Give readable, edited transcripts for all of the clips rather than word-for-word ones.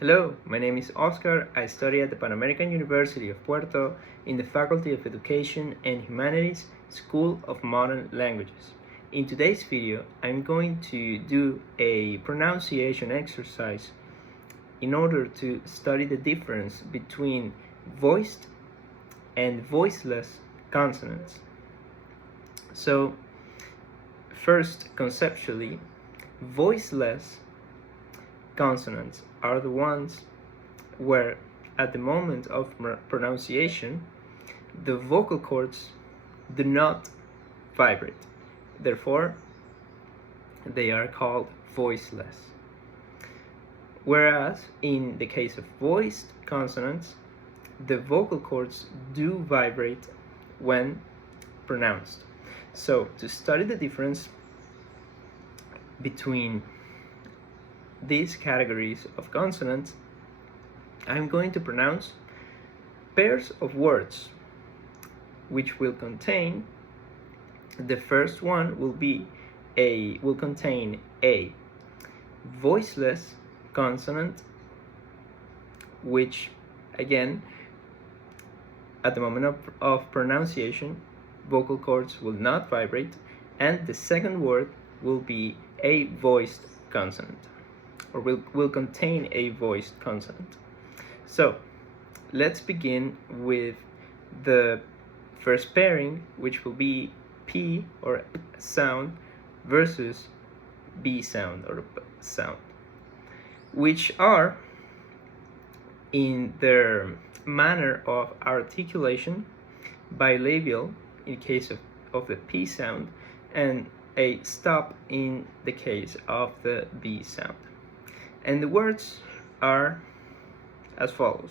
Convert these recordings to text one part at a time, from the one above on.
Hello, my name is Oscar. I study at the Pan American University of Puerto in the Faculty of Education and Humanities, School of Modern Languages. In today's video, I'm going to do a pronunciation exercise in order to study the difference between voiced and voiceless consonants. So, first, conceptually, voiceless consonants are the ones where at the moment of pronunciation the vocal cords do not vibrate. Therefore, they are called voiceless. Whereas in the case of voiced consonants, the vocal cords do vibrate when pronounced. So, to study the difference between these categories of consonants, I'm going to pronounce pairs of words which will contain, the first one will contain a voiceless consonant, which again at the moment of pronunciation vocal cords will not vibrate, and the second word will be a voiced consonant, or will contain a voiced consonant. So let's begin with the first pairing, which will be P or sound versus B sound or B sound, which are in their manner of articulation bilabial in case of the P sound, and a stop in the case of the B sound. And the words are as follows: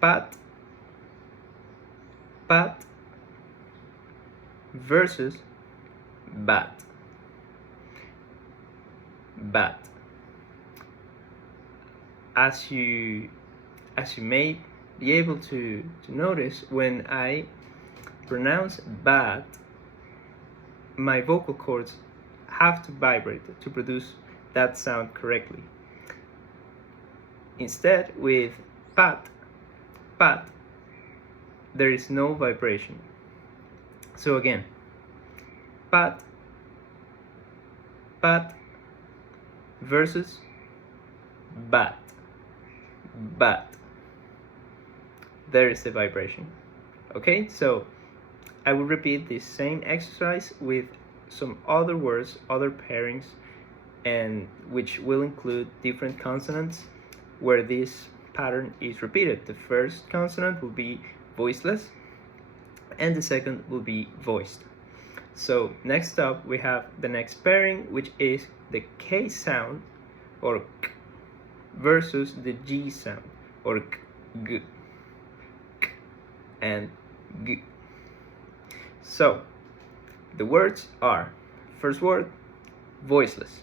pat, pat versus bat, bat. As you may be able to notice, when I pronounce bat, my vocal cords have to vibrate to produce that sound correctly. Instead, with pat, pat, there is no vibration. So again, pat, pat versus bat, bat. There is the vibration. Okay, so I will repeat this same exercise with some other words, other pairings, and which will include different consonants where this pattern is repeated. The first consonant will be voiceless and the second will be voiced. So next up we have the next pairing, which is the K sound or K versus the G sound or K, G, K and G. So the words are, first word, voiceless,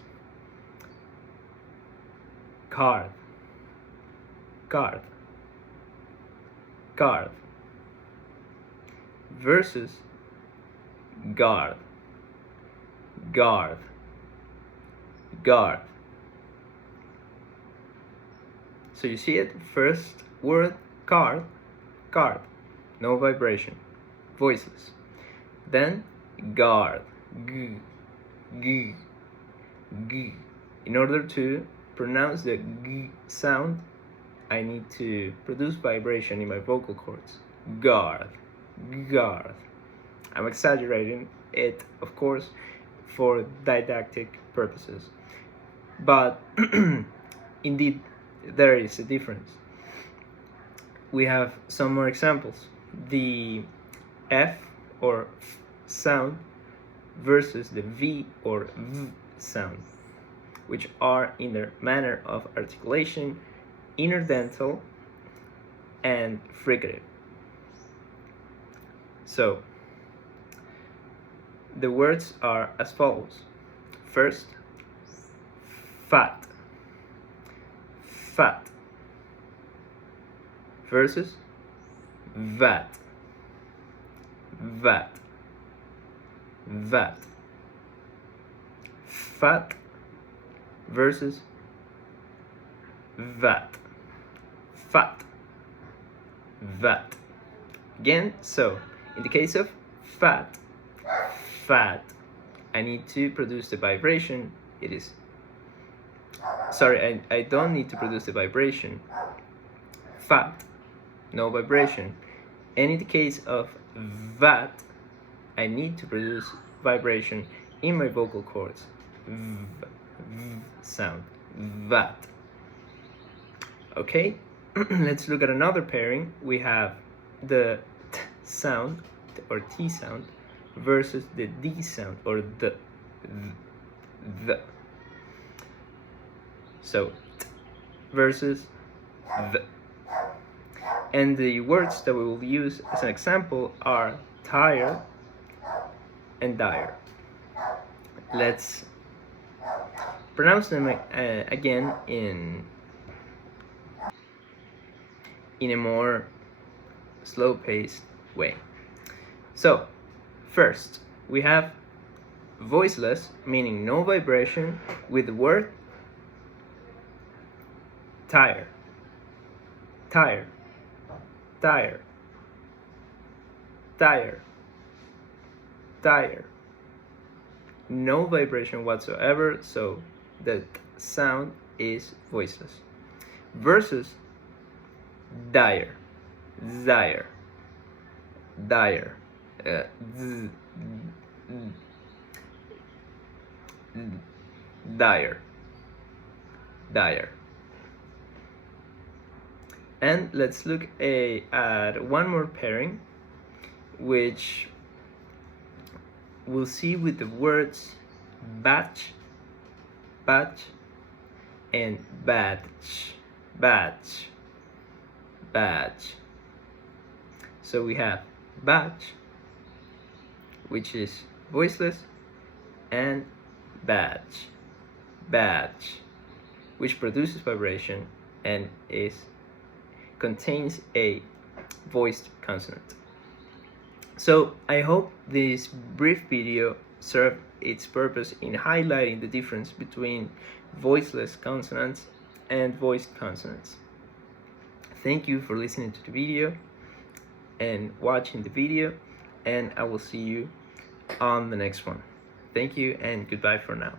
card, card, card versus guard, guard, guard. So you see it, first word, card, card, no vibration, voiceless. Then guard, g, g, g. In order to pronounce the g sound, I need to produce vibration in my vocal cords. Guard, guard. I'm exaggerating it, of course, for didactic purposes. But indeed, there is a difference. We have some more examples. The F or F sound versus the V or V sound, which are in their manner of articulation interdental and fricative. So the words are as follows. First, fat, fat versus vat, vat, vat. Fat versus vat, fat, vat. Again, so in the case of fat, fat, I need to produce the vibration. It is, sorry, I don't need to produce the vibration. Fat, no vibration. And in the case of vat, I need to produce vibration in my vocal cords. Sound, vat. Okay, let's look at another pairing. We have the t sound or t sound versus the d sound or the. So t versus the. And the words that we will use as an example are tire and dire. Let's pronounce them again in a more slow-paced way. So, first, we have voiceless, meaning no vibration, with the word tire, tire, tire, tire, tire. No vibration whatsoever, so the sound is voiceless. Versus dire, dire, dire, dire, dire. And let's look at one more pairing, which we'll see with the words batch, batch, and batch, batch, batch. So we have batch, which is voiceless, and batch, batch, which produces vibration and contains a voiced consonant. So I hope this brief video served its purpose in highlighting the difference between voiceless consonants and voiced consonants. Thank you for listening to the video and watching the video, and I will see you on the next one. Thank you and goodbye for now.